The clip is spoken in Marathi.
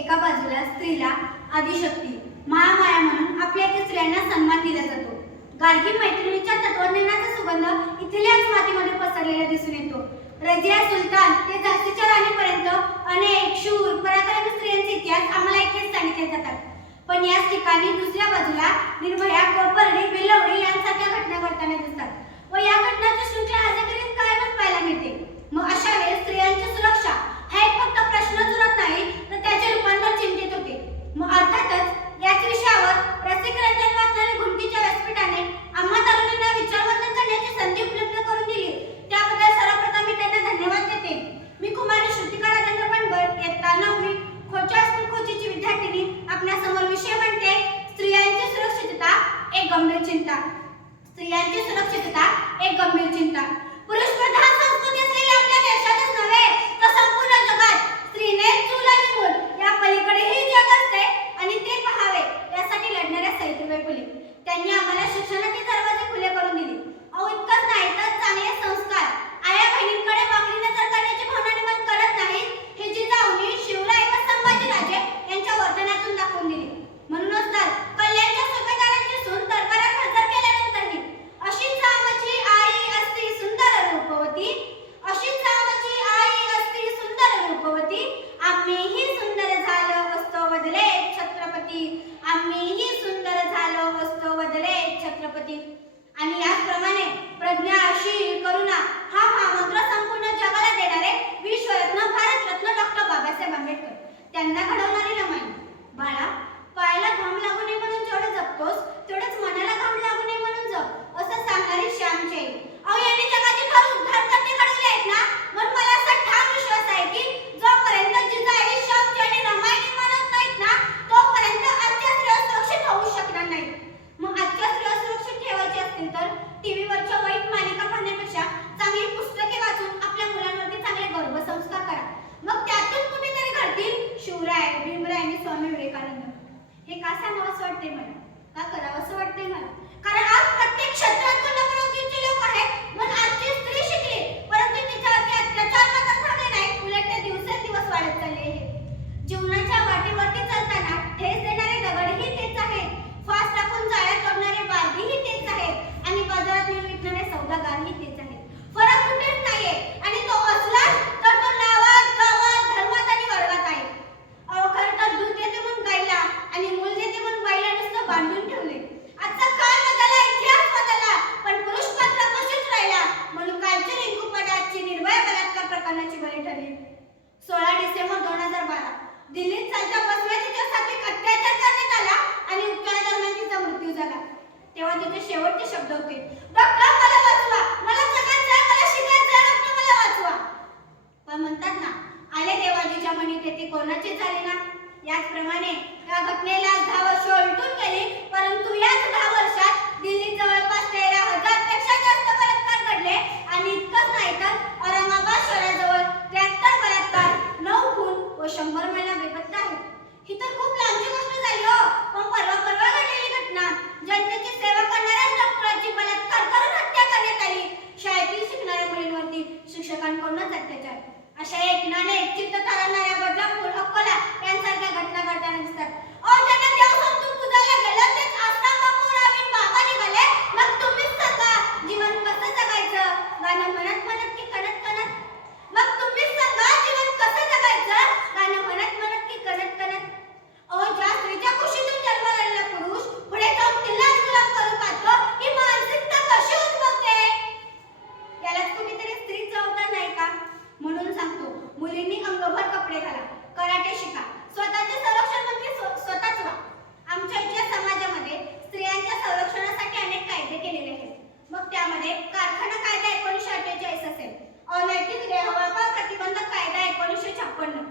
एका बाजूला स्त्रीला आदिशक्ती महामाया म्हणून आपल्या इथे स्त्रियांना सन्मान दिला जातो. गार्गी मैत्रिणीच्या तत्वज्ञानाचा सुगंध इथल्याच मातीमध्ये पसरलेला दिसून येतो. रजिया सुलतान ते झाशीच्या राणीपर्यंत अनेक शूर पराक्रमी स्त्रियांचे इतिहास आम्हाला इथेच सांगितले जातात. पण याच ठिकाणी दुसऱ्या बाजूला निर्भया, कोपर्डी, बेलवडी यांसारख्या घटना घडताना दिसतात व या घटनांची शृंखला आजकाल कायमच पाहायला मिळते. मग अशा वेळेस स्त्रियांची सुरक्षा हा एक फक्त प्रश्नच उरत नाही तर त्याचे रूपांतर चिंतित होते. मग अर्थातच याच विषयावर रसिक रंजन वाचणारी घुमकीच्या व्यासपीठाने आम्हा तरुणींना विचारवंतन करण्याची संधी उपलब्ध करून दिली. त्याबद्दल सर्वप्रथम मी त्यांना धन्यवाद देते. मी कुमारी श्रुतिका राजेंद्र पानगड, इयत्ता 9वी, खोचा हायस्कूल कोचीची विद्यार्थिनी आपल्यासमोर विषय म्हणते स्त्रियांची सुरक्षितता एक गंभीर चिंता. स्त्रियांची सुरक्षितता एक गंभीर चिंता. पुरुषप्रधान संस्कृती असलेल्या आपल्या देशातच नव्हे तर संपूर्ण जगात स्त्रीने चूल आणि मूल या पलीकडेही जग असते आणि ते पहावे यासाठी लढणाऱ्या सावित्रीबाई फुले त्यांनी आम्हाला शिक्षणाचे दरवाजे खुले करून दिले. अहो इतकंच नाही तर चांगले संस्कार आया बहिणींकडे वाकडी नजर करण्याची भावना निर्माण करत नाहीत हे जिजाऊंनी शिवराय व संभाजीराजे यांच्या वर्तनातून दाखवून दिले. म्हणूनच तर कल्याणच्या सुभेदारांची सून दरबारात हजर केल्यानंतरही अशीच आमची आई असती सुंदर रूपवती, अशीच आमची आई असती सुंदर रूपवती, आम्हीही सुंदर झालो असतो बदले छत्रपती, आम्हीही सुंदर झालो असतो बदले छत्रपती. आणि याचप्रमाणे प्रज्ञा, शील, करुणा हा महामंत्र संपूर्ण जगाला देणारे विश्वरत्न भारतरत्न डॉक्टर बाबासाहेब आंबेडकर त्यांना घडवणारी रमाई. बाळा, पायाला घाम लागू नये म्हणून जेवढं जपतोस तेवढंच मनाला घाम लागू नये म्हणून जप असं सांगणारी श्यामची आई. अहो यांनी जगाचे थोर उद्धारकर्ते घडवले आहेत ना, म्हणून मला असा ठाम विश्वास आहे की जोपर्यंत जिजाई, श्यामची आणि रमाई निर्माण नाहीत ना तोपर्यंत आजच्या स्त्रिया सुरक्षित होऊ शकणार नाहीत. मग आजच्या स्त्रिया सुरक्षित ठेवायची असतील तर टीव्हीवरच्या वाईट मालिका पाहण्यापेक्षा चांगली पुस्तके वाचून आपल्या मुलांवरती चांगले गर्भसंस्कार करा. मग त्यातून कुठेतरी घडतील शिवराय, भीमराय आणि स्वामी विवेकानंद. हे का सांगावंसं वाटते मला, का करावंसं वाटतंय मला, कारण आज प्रत्येक क्षेत्रात कोल्हापूरचे लोक आहेत. म्हणून आजची स्त्री शिकली परंतु तिच्यावरती अत्याचार मात्र थांबले नाहीत, उलट ते दिवसेंदिवस वाढत चालले आहेत. जीवनाच्या वाटेवरती चालताना ठेस देणारे दगडही तेच आहेत, फास टाकून जाळ्यात तोडणारे बार्बीही तेच आहेत आणि बाजारात विकणारे सौदागरही तेच आहेत. फरक कुठेच नाहीये आणि तो असलाच तर तो नावात, गावात, धर्मात आणि वर्गात आहे. अहो खरं तर दूध देते म्हणून गायला आणि मूल देते म्हणून बाईला नुसतं बांधून ठेवले. आजचा काळ बदलला, इतिहास बदलला, पण पुरुष पात्र कशीच राहिला. म्हणून कालची रिंकूपडाची निर्भया बलात्कार प्रकरणाची बळी ठरली. 16 डिसेंबर 2012 दिल्लीत चालत्या बसमध्ये तिच्यासाठी अत्याचार करण्यात आला आणि उपचारादरम्यान तिचा मृत्यू झाला. तेव्हा तिचे शेवटचे शब्द होते, डॉक्टर मला वाचवा, मला जगायचं आहे, मला शिकायचं आहे, डॉक्टर मला वाचवा. पण म्हणतात ना, आले देवाजीच्या मनी तेथे कोणाचे झाले ना. याचप्रमाणे या घटनेला 10 वर्ष उलटून गेली, परंतु याच 10 वर्षात दिल्लीत जवळपास 13,000 पेक्षा जास्त बलात्कार घडले आणि इतकंच नाही तर औरंगाबाद शहराजवळ 73 बलात्कार, 9 खून व 100 महिला बेपत्ता आहेत. ही तर खूप लांबची गोष्ट झाली हो, पण परवा घडलेली घटना जनतेची सेवा करणाऱ्या डॉक्टरांची बलात्कार करून हत्या करण्यात आली. शाळेतील शिकणाऱ्या मुलींवरती शिक्षकांकडूनच अत्याचार. अशा एकनाने चित्त तारणाऱ्या बदलापूर, अकोला यांसारख्या घटना घडताना दिसतात. अहो त्यांना देव समजून पूजायला गेलं तेच आश्रम बापूर आणि बाबा निघाले. मग तुम्हीच सांगा जीवन कसं जगायचं, गाणं म्हणत म्हणत की कणत कणत. मग तुम्हीच सांगा जीवन कसं जगायचं, गाणं म्हणत म्हणत की कणत कणत. अहो ज्या स्त्रीच्या कुशीतून जन्मलेला पुरुष पुढे जाऊन तिलाच गुलाम करू पाहतो ही मानसिकता कशी उद्भवते. यालाच कुठेतरी स्त्री जबाबदार नाही का. म्हणून सांगतो मुलींनी अंगभर कपडे घाला, कराटे शिका, स्वतःचे संरक्षण म्हणजे स्वतःच व्हा. आमच्या इथल्या समाजामध्ये स्त्रियांच्या संरक्षणासाठी अनेक कायदे केलेले आहेत. मग त्यामध्ये कारखाना कायदा 1948 असेल, अनैतिक देहव्यापार प्रतिबंधक कायदा 1956,